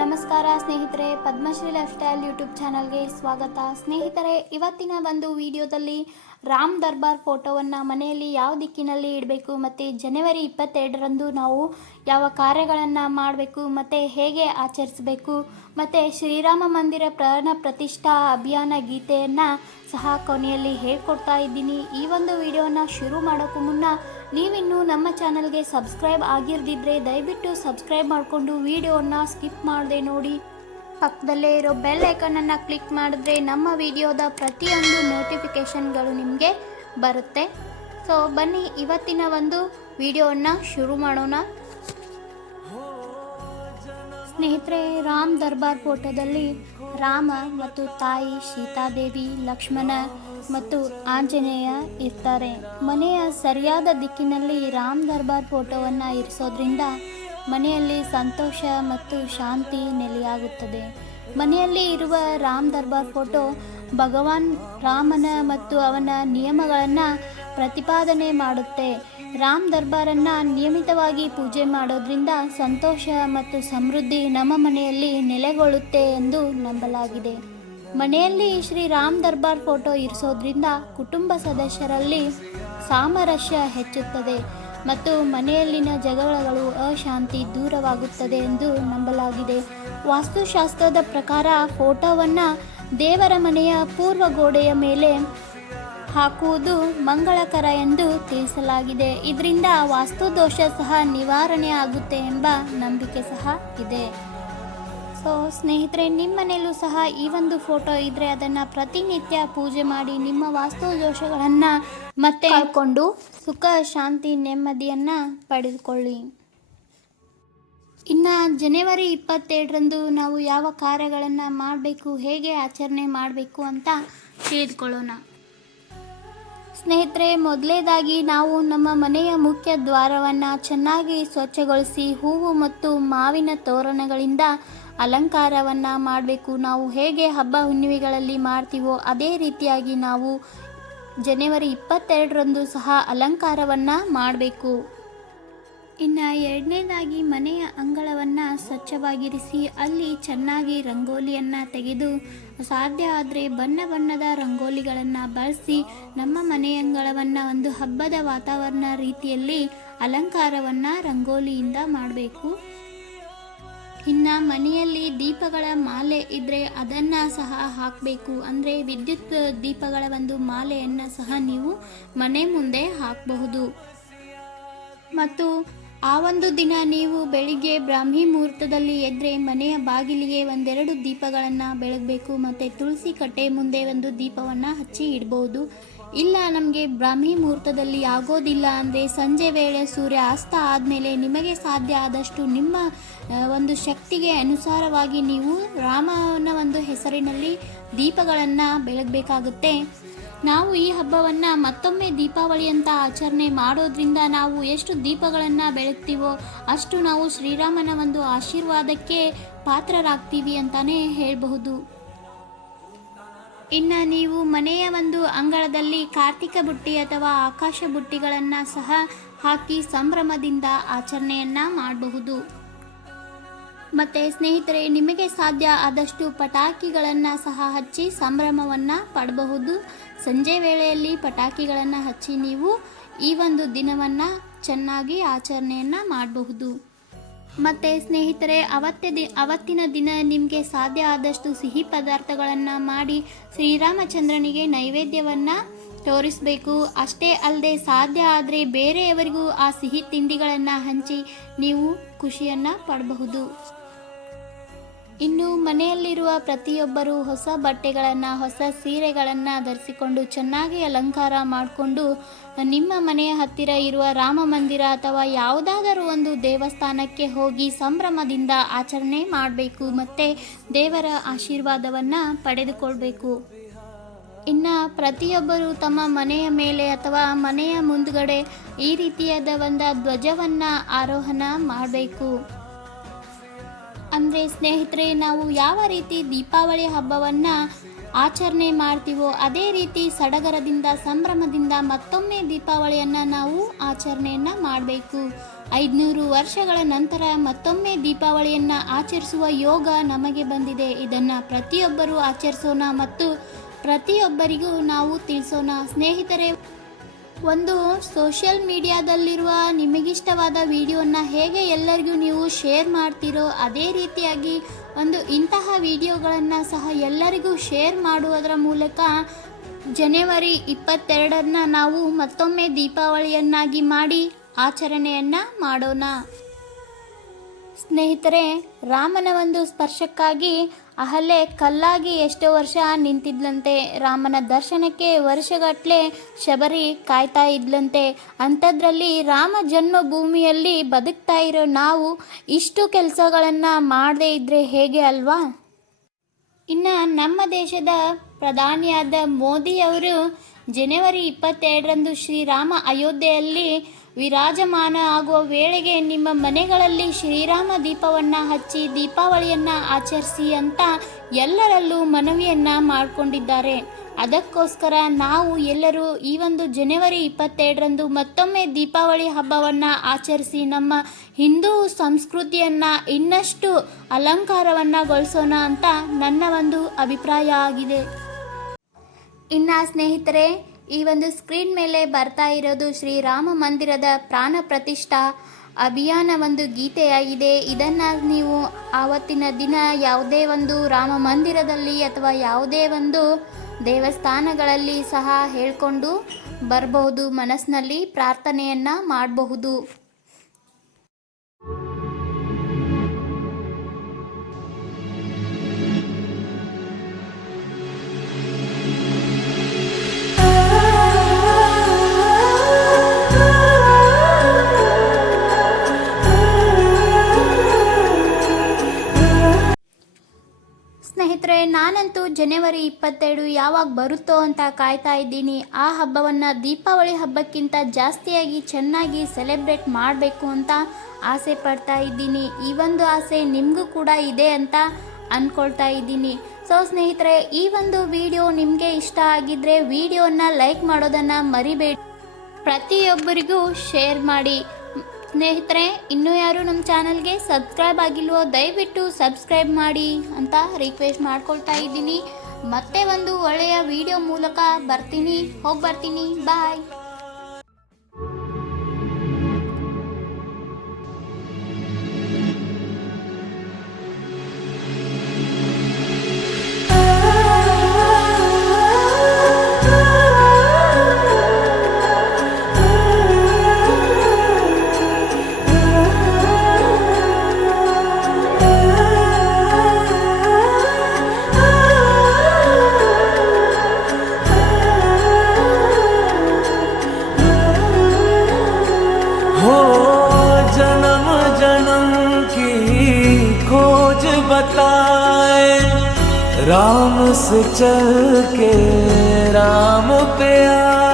ನಮಸ್ಕಾರ ಸ್ನೇಹಿತರೆ, Padmashri life style YouTube ಚಾನಲ್ಗೆ ಸ್ವಾಗತ. ಸ್ನೇಹಿತರೆ, ಇವತ್ತಿನ ಒಂದು ವಿಡಿಯೋದಲ್ಲಿ ರಾಮ್ ದರ್ಬಾರ್ ಫೋಟೋವನ್ನು ಮನೆಯಲ್ಲಿ ಯಾವ ದಿಕ್ಕಿನಲ್ಲಿ ಇಡಬೇಕು ಮತ್ತು ಜನವರಿ ಇಪ್ಪತ್ತೆರಡರಂದು ನಾವು ಯಾವ ಕಾರ್ಯಗಳನ್ನು ಮಾಡಬೇಕು ಮತ್ತು ಹೇಗೆ ಆಚರಿಸಬೇಕು ಮತ್ತು ಶ್ರೀರಾಮ ಮಂದಿರ ಪ್ರಾಣ ಪ್ರತಿಷ್ಠಾ ಅಭಿಯಾನ ಗೀತೆಯನ್ನು ಸಹ ಕೊನೆಯಲ್ಲಿ ಹೇಳ್ಕೊಡ್ತಾ ಇದ್ದೀನಿ. ಈ ಒಂದು ವಿಡಿಯೋನ ಶುರು ಮಾಡೋಕ್ಕೂ ಮುನ್ನ ನೀವಿನ್ನೂ ನಮ್ಮ ಚಾನಲ್ಗೆ ಸಬ್ಸ್ಕ್ರೈಬ್ ಆಗಿರ್ದಿದ್ರೆ ದಯವಿಟ್ಟು ಸಬ್ಸ್ಕ್ರೈಬ್ ಮಾಡಿಕೊಂಡು ವಿಡಿಯೋನ ಸ್ಕಿಪ್ ಮಾಡದೆ ನೋಡಿ. ಪಕ್ಕದಲ್ಲೇ ಇರೋ ಬೆಲ್ ಐಕನನ್ನು ಕ್ಲಿಕ್ ಮಾಡಿದ್ರೆ ನಮ್ಮ ವಿಡಿಯೋದ ಪ್ರತಿಯೊಂದು ನೋಟಿಫಿಕೇಷನ್ಗಳು ನಿಮಗೆ ಬರುತ್ತೆ. ಸೊ, ಬನ್ನಿ, ಇವತ್ತಿನ ಒಂದು ವಿಡಿಯೋವನ್ನು ಶುರು ಮಾಡೋಣ. ಸ್ನೇಹಿತರೆ, ರಾಮ್ ದರ್ಬಾರ್ ಫೋಟೋದಲ್ಲಿ ರಾಮ ಮತ್ತು ತಾಯಿ ಸೀತಾದೇವಿ, ಲಕ್ಷ್ಮಣ ಮತ್ತು ಆಂಜನೇಯ ಇರ್ತಾರೆ. ಮನೆಯ ಸರಿಯಾದ ದಿಕ್ಕಿನಲ್ಲಿ ರಾಮ್ ದರ್ಬಾರ್ ಫೋಟೋವನ್ನು ಇರಿಸೋದ್ರಿಂದ ಮನೆಯಲ್ಲಿ ಸಂತೋಷ ಮತ್ತು ಶಾಂತಿ ನೆಲೆಯಾಗುತ್ತದೆ. ಮನೆಯಲ್ಲಿ ಇರುವ ರಾಮ್ ದರ್ಬಾರ್ ಫೋಟೋ ಭಗವಾನ್ ರಾಮನ ಮತ್ತು ಅವನ ನಿಯಮಗಳನ್ನು ಪ್ರತಿಪಾದನೆ ಮಾಡುತ್ತೆ. ರಾಮ್ ದರ್ಬಾರನ್ನು ನಿಯಮಿತವಾಗಿ ಪೂಜೆ ಮಾಡೋದ್ರಿಂದ ಸಂತೋಷ ಮತ್ತು ಸಮೃದ್ಧಿ ನಮ್ಮ ಮನೆಯಲ್ಲಿ ನೆಲೆಗೊಳ್ಳುತ್ತೆ ಎಂದು ನಂಬಲಾಗಿದೆ. ಮನೆಯಲ್ಲಿ ಶ್ರೀ ರಾಮ್ ದರ್ಬಾರ್ ಫೋಟೋ ಇರಿಸೋದ್ರಿಂದ ಕುಟುಂಬ ಸದಸ್ಯರಲ್ಲಿ ಸಾಮರಸ್ಯ ಹೆಚ್ಚುತ್ತದೆ ಮತ್ತು ಮನೆಯಲ್ಲಿನ ಜಗಳಗಳು ಅಶಾಂತಿ ದೂರವಾಗುತ್ತದೆ ಎಂದು ನಂಬಲಾಗಿದೆ. ವಾಸ್ತುಶಾಸ್ತ್ರದ ಪ್ರಕಾರ ಫೋಟೋವನ್ನು ದೇವರ ಮನೆಯ ಪೂರ್ವ ಗೋಡೆಯ ಮೇಲೆ ಹಾಕುವುದು ಮಂಗಳಕರ ಎಂದು ತಿಳಿಸಲಾಗಿದೆ. ಇದರಿಂದ ವಾಸ್ತುದೋಷ ಸಹ ನಿವಾರಣೆ ಆಗುತ್ತೆ ಎಂಬ ನಂಬಿಕೆ ಸಹ ಇದೆ. ಸೊ ಸ್ನೇಹಿತರೆ ನಿಮ್ಮ ಮನೆಯಲ್ಲೂ ಸಹ ಈ ಒಂದು ಫೋಟೋ ಇದ್ದರೆ ಅದನ್ನು ಪ್ರತಿನಿತ್ಯ ಪೂಜೆ ಮಾಡಿ ನಿಮ್ಮ ವಾಸ್ತು ದೋಷಗಳನ್ನು ಮತ್ತೆ ಹಾಕ್ಕೊಂಡು ಸುಖ, ಶಾಂತಿ, ನೆಮ್ಮದಿಯನ್ನು ಪಡೆದುಕೊಳ್ಳಿ. ಇನ್ನು ಜನವರಿ ಇಪ್ಪತ್ತೆರಡರಂದು ನಾವು ಯಾವ ಕಾರ್ಯಗಳನ್ನು ಮಾಡಬೇಕು, ಹೇಗೆ ಆಚರಣೆ ಮಾಡಬೇಕು ಅಂತ ತಿಳಿದುಕೊಳ್ಳೋಣ. ಸ್ನೇಹಿತರೆ, ಮೊದಲೇದಾಗಿ ನಾವು ನಮ್ಮ ಮನೆಯ ಮುಖ್ಯ ದ್ವಾರವನ್ನು ಚೆನ್ನಾಗಿ ಸ್ವಚ್ಛಗೊಳಿಸಿ ಹೂವು ಮತ್ತು ಮಾವಿನ ತೋರಣಗಳಿಂದ ಅಲಂಕಾರವನ್ನು ಮಾಡಬೇಕು. ನಾವು ಹೇಗೆ ಹಬ್ಬ ಹುಣ್ಣಿಮೆಗಳಲ್ಲಿ ಮಾಡ್ತೀವೋ ಅದೇ ರೀತಿಯಾಗಿ ನಾವು ಜನವರಿ ಇಪ್ಪತ್ತೆರಡರಂದು ಸಹ ಅಲಂಕಾರವನ್ನು ಮಾಡಬೇಕು. ಇನ್ನು ಎರಡನೇದಾಗಿ ಮನೆಯ ಅಂಗಳವನ್ನು ಸ್ವಚ್ಛವಾಗಿರಿಸಿ ಅಲ್ಲಿ ಚೆನ್ನಾಗಿ ರಂಗೋಲಿಯನ್ನು ತೆಗೆದು ಸಾಧ್ಯ ಆದರೆ ಬಣ್ಣ ಬಣ್ಣದ ರಂಗೋಲಿಗಳನ್ನು ಬಳಸಿ ನಮ್ಮ ಮನೆಯ ಅಂಗಳವನ್ನು ಒಂದು ಹಬ್ಬದ ವಾತಾವರಣ ರೀತಿಯಲ್ಲಿ ಅಲಂಕಾರವನ್ನು ರಂಗೋಲಿಯಿಂದ ಮಾಡಬೇಕು. ಇನ್ನು ಮನೆಯಲ್ಲಿ ದೀಪಗಳ ಮಾಲೆ ಇದ್ದರೆ ಅದನ್ನು ಸಹ ಹಾಕಬೇಕು. ಅಂದರೆ ವಿದ್ಯುತ್ ದೀಪಗಳ ಒಂದು ಮಾಲೆಯನ್ನು ಸಹ ನೀವು ಮನೆ ಮುಂದೆ ಹಾಕಬಹುದು. ಮತ್ತು ಆ ಒಂದು ದಿನ ನೀವು ಬೆಳಿಗ್ಗೆ ಬ್ರಾಹ್ಮಿ ಮುಹೂರ್ತದಲ್ಲಿ ಎದ್ರೆ ಮನೆಯ ಬಾಗಿಲಿಗೆ ಒಂದೆರಡು ದೀಪಗಳನ್ನು ಬೆಳಗಬೇಕು ಮತ್ತು ತುಳಸಿ ಕಟ್ಟೆ ಮುಂದೆ ಒಂದು ದೀಪವನ್ನು ಹಚ್ಚಿ ಇಡ್ಬೋದು. ಇಲ್ಲ ನಮಗೆ ಬ್ರಾಹ್ಮಿ ಮುಹೂರ್ತದಲ್ಲಿ ಆಗೋದಿಲ್ಲ ಅಂದರೆ ಸಂಜೆ ವೇಳೆ ಸೂರ್ಯ ಅಸ್ತ ಆದಮೇಲೆ ನಿಮಗೆ ಸಾಧ್ಯ ಆದಷ್ಟು ನಿಮ್ಮ ಒಂದು ಶಕ್ತಿಗೆ ಅನುಸಾರವಾಗಿ ನೀವು ರಾಮನ ಒಂದು ಹೆಸರಿನಲ್ಲಿ ದೀಪಗಳನ್ನು ಬೆಳಗಬೇಕಾಗುತ್ತೆ. ನಾವು ಈ ಹಬ್ಬವನ್ನು ಮತ್ತೊಮ್ಮೆ ದೀಪಾವಳಿ ಅಂತ ಆಚರಣೆ ಮಾಡೋದ್ರಿಂದ ನಾವು ಎಷ್ಟು ದೀಪಗಳನ್ನು ಬೆಳಗ್ತೀವೋ ಅಷ್ಟು ನಾವು ಶ್ರೀರಾಮನ ಒಂದು ಆಶೀರ್ವಾದಕ್ಕೆ ಪಾತ್ರರಾಗ್ತೀವಿ ಅಂತಾನೆ ಹೇಳಬಹುದು. ಇನ್ನು ನೀವು ಮನೆಯ ಒಂದು ಅಂಗಳದಲ್ಲಿ ಕಾರ್ತಿಕ ಬುಟ್ಟಿ ಅಥವಾ ಆಕಾಶ ಬುಟ್ಟಿಗಳನ್ನು ಸಹ ಹಾಕಿ ಸಂಭ್ರಮದಿಂದ ಆಚರಣೆಯನ್ನು ಮಾಡಬಹುದು. ಮತ್ತು ಸ್ನೇಹಿತರೆ, ನಿಮಗೆ ಸಾಧ್ಯ ಆದಷ್ಟು ಪಟಾಕಿಗಳನ್ನು ಸಹ ಹಚ್ಚಿ ಸಂಭ್ರಮವನ್ನು ಪಡಬಹುದು. ಸಂಜೆ ವೇಳೆಯಲ್ಲಿ ಪಟಾಕಿಗಳನ್ನು ಹಚ್ಚಿ ನೀವು ಈ ಒಂದು ದಿನವನ್ನು ಚೆನ್ನಾಗಿ ಆಚರಣೆಯನ್ನು ಮಾಡಬಹುದು. ಮತ್ತು ಸ್ನೇಹಿತರೆ, ಅವತ್ತೇ ದಿ, ಅವತ್ತಿನ ದಿನ ನಿಮಗೆ ಸಾಧ್ಯ ಆದಷ್ಟು ಸಿಹಿ ಪದಾರ್ಥಗಳನ್ನು ಮಾಡಿ ಶ್ರೀರಾಮಚಂದ್ರನಿಗೆ ನೈವೇದ್ಯವನ್ನು ತೋರಿಸಬೇಕು. ಅಷ್ಟೇ ಅಲ್ಲದೆ ಸಾಧ್ಯ ಆದರೆ ಬೇರೆಯವರಿಗೂ ಆ ಸಿಹಿ ತಿಂಡಿಗಳನ್ನು ಹಂಚಿ ನೀವು ಖುಷಿಯನ್ನು ಪಡಬಹುದು. ಇನ್ನು ಮನೆಯಲ್ಲಿರುವ ಪ್ರತಿಯೊಬ್ಬರು ಹೊಸ ಬಟ್ಟೆಗಳನ್ನು, ಹೊಸ ಸೀರೆಗಳನ್ನು ಧರಿಸಿಕೊಂಡು ಚೆನ್ನಾಗಿ ಅಲಂಕಾರ ಮಾಡಿಕೊಂಡು, ನಿಮ್ಮ ಮನೆಯ ಹತ್ತಿರ ಇರುವ ರಾಮ ಮಂದಿರ ಅಥವಾ ಯಾವುದಾದರೂ ಒಂದು ದೇವಸ್ಥಾನಕ್ಕೆ ಹೋಗಿ ಸಂಭ್ರಮದಿಂದ ಆಚರಣೆ ಮಾಡಬೇಕು ಮತ್ತು ದೇವರ ಆಶೀರ್ವಾದವನ್ನು ಪಡೆದುಕೊಳ್ಬೇಕು. ಇನ್ನು ಪ್ರತಿಯೊಬ್ಬರು ತಮ್ಮ ಮನೆಯ ಮೇಲೆ ಅಥವಾ ಮನೆಯ ಮುಂದುಗಡೆ ಈ ರೀತಿಯಾದ ಒಂದು ಧ್ವಜವನ್ನು ಆರೋಹಣ ಮಾಡಬೇಕು. ಅಂದರೆ ಸ್ನೇಹಿತರೆ, ನಾವು ಯಾವ ರೀತಿ ದೀಪಾವಳಿ ಹಬ್ಬವನ್ನು ಆಚರಣೆ ಮಾಡ್ತೀವೋ ಅದೇ ರೀತಿ ಸಡಗರದಿಂದ, ಸಂಭ್ರಮದಿಂದ ಮತ್ತೊಮ್ಮೆ ದೀಪಾವಳಿಯನ್ನು ನಾವು ಆಚರಣೆಯನ್ನು ಮಾಡಬೇಕು. ಐದುನೂರು ವರ್ಷಗಳ ನಂತರ ಮತ್ತೊಮ್ಮೆ ದೀಪಾವಳಿಯನ್ನು ಆಚರಿಸುವ ಯೋಗ ನಮಗೆ ಬಂದಿದೆ. ಇದನ್ನು ಪ್ರತಿಯೊಬ್ಬರೂ ಆಚರಿಸೋಣ ಮತ್ತು ಪ್ರತಿಯೊಬ್ಬರಿಗೂ ನಾವು ತಿಳಿಸೋಣ. ಸ್ನೇಹಿತರೆ ಒಂದು ಸೋಷಿಯಲ್ ಮೀಡಿಯಾದಲ್ಲಿರುವ ನಿಮಗಿಷ್ಟವಾದ ವಿಡಿಯೋನ ಹೇಗೆ ಎಲ್ಲರಿಗೂ ನೀವು ಶೇರ್ ಮಾಡ್ತೀರೋ ಅದೇ ರೀತಿಯಾಗಿ ಒಂದು ಇಂತಹ ವಿಡಿಯೋಗಳನ್ನು ಸಹ ಎಲ್ಲರಿಗೂ ಶೇರ್ ಮಾಡುವುದರ ಮೂಲಕ ಜನವರಿ ಇಪ್ಪತ್ತೆರಡನ್ನು ನಾವು ಮತ್ತೊಮ್ಮೆ ದೀಪಾವಳಿಯನ್ನಾಗಿ ಮಾಡಿ ಆಚರಣೆಯನ್ನು ಮಾಡೋಣ. ಸ್ನೇಹಿತರೆ, ರಾಮನ ಒಂದು ಸ್ಪರ್ಶಕ್ಕಾಗಿ ಅಹಲ್ಯೆ ಕಲ್ಲಾಗಿ ಎಷ್ಟೋ ವರ್ಷ ನಿಂತಿದ್ಲಂತೆ. ರಾಮನ ದರ್ಶನಕ್ಕೆ ವರ್ಷಗಟ್ಟಲೆ ಶಬರಿ ಕಾಯ್ತಾ ಇದ್ಲಂತೆ. ಅಂಥದ್ರಲ್ಲಿ ರಾಮ ಜನ್ಮಭೂಮಿಯಲ್ಲಿ ಬದುಕ್ತಾ ಇರೋ ನಾವು ಇಷ್ಟು ಕೆಲಸಗಳನ್ನು ಮಾಡದೇ ಇದ್ದರೆ ಹೇಗೆ ಅಲ್ವಾ? ಇನ್ನು ನಮ್ಮ ದೇಶದ ಪ್ರಧಾನಿಯಾದ ಮೋದಿಯವರು ಜನವರಿ ಇಪ್ಪತ್ತೆರಡರಂದು ಶ್ರೀರಾಮ ಅಯೋಧ್ಯೆಯಲ್ಲಿ ವಿರಾಜಮಾನ ಆಗುವ ವೇಳೆಗೆ ನಿಮ್ಮ ಮನೆಗಳಲ್ಲಿ ಶ್ರೀರಾಮ ದೀಪವನ್ನು ಹಚ್ಚಿ ದೀಪಾವಳಿಯನ್ನು ಆಚರಿಸಿ ಅಂತ ಎಲ್ಲರಲ್ಲೂ ಮನವಿಯನ್ನು ಮಾಡಿಕೊಂಡಿದ್ದಾರೆ. ಅದಕ್ಕೋಸ್ಕರ ನಾವು ಎಲ್ಲರೂ ಈ ಒಂದು ಜನವರಿ ಇಪ್ಪತ್ತೆರಡರಂದು ಮತ್ತೊಮ್ಮೆ ದೀಪಾವಳಿ ಹಬ್ಬವನ್ನು ಆಚರಿಸಿ ನಮ್ಮ ಹಿಂದೂ ಸಂಸ್ಕೃತಿಯನ್ನು ಇನ್ನಷ್ಟು ಅಲಂಕಾರವನ್ನು ಗೊಳಿಸೋಣ ಅಂತ ನನ್ನ ಒಂದು ಅಭಿಪ್ರಾಯ ಆಗಿದೆ. ಇನ್ನು ಸ್ನೇಹಿತರೆ ಈ ಒಂದು ಸ್ಕ್ರೀನ್ ಮೇಲೆ ಬರ್ತಾ ಇರೋದು ಶ್ರೀರಾಮ ಮಂದಿರದ ಪ್ರಾಣ ಪ್ರತಿಷ್ಠಾ ಅಭಿಯಾನ ಒಂದು ಗೀತೆಯಾಗಿದೆ. ಇದನ್ನು ನೀವು ಆವತ್ತಿನ ದಿನ ಯಾವುದೇ ಒಂದು ರಾಮ ಮಂದಿರದಲ್ಲಿ ಅಥವಾ ಯಾವುದೇ ಒಂದು ದೇವಸ್ಥಾನಗಳಲ್ಲಿ ಸಹ ಹೇಳ್ಕೊಂಡು ಬರಬಹುದು ಮನಸ್ಸಿನಲ್ಲಿ ಪ್ರಾರ್ಥನೆಯನ್ನು ಮಾಡಬಹುದು. ನಾನಂತೂ ಜನವರಿ ಇಪ್ಪತ್ತೆರಡು ಯಾವಾಗ ಬರುತ್ತೋ ಅಂತ ಕಾಯ್ತಾ ಇದ್ದೀನಿ. ಆ ಹಬ್ಬವನ್ನು ದೀಪಾವಳಿ ಹಬ್ಬಕ್ಕಿಂತ ಜಾಸ್ತಿಯಾಗಿ ಚೆನ್ನಾಗಿ ಸೆಲೆಬ್ರೇಟ್ ಮಾಡಬೇಕು ಅಂತ ಆಸೆ ಪಡ್ತಾ ಇದ್ದೀನಿ. ಈ ಒಂದು ಆಸೆ ನಿಮಗೂ ಕೂಡ ಇದೆ ಅಂತ ಅಂದ್ಕೊಳ್ತಾ ಇದ್ದೀನಿ. ಸೊ ಸ್ನೇಹಿತರೆ, ಈ ಒಂದು ವಿಡಿಯೋ ನಿಮಗೆ ಇಷ್ಟ ಆಗಿದ್ದರೆ ವಿಡಿಯೋನ ಲೈಕ್ ಮಾಡೋದನ್ನು ಮರಿಬೇಡಿ. ಪ್ರತಿಯೊಬ್ಬರಿಗೂ ಶೇರ್ ಮಾಡಿ. ಸ್ನೇಹಿತರೆ, ಇನ್ನೂ ಯಾರು ನಮ್ಮ ಚಾನಲ್ಗೆ ಸಬ್ಸ್ಕ್ರೈಬ್ ಆಗಿಲ್ವೋ ದಯವಿಟ್ಟು ಸಬ್ಸ್ಕ್ರೈಬ್ ಮಾಡಿ ಅಂತ ರಿಕ್ವೆಸ್ಟ್ ಮಾಡ್ಕೊಳ್ತಾ ಇದ್ದೀನಿ. ಮತ್ತೆ ಒಂದು ಒಳ್ಳೆಯ ವಿಡಿಯೋ ಮೂಲಕ ಬರ್ತೀನಿ. ಹೋಗಿ ಬರ್ತೀನಿ. ಬಾಯ್ बताए राम से चल के राम पे आए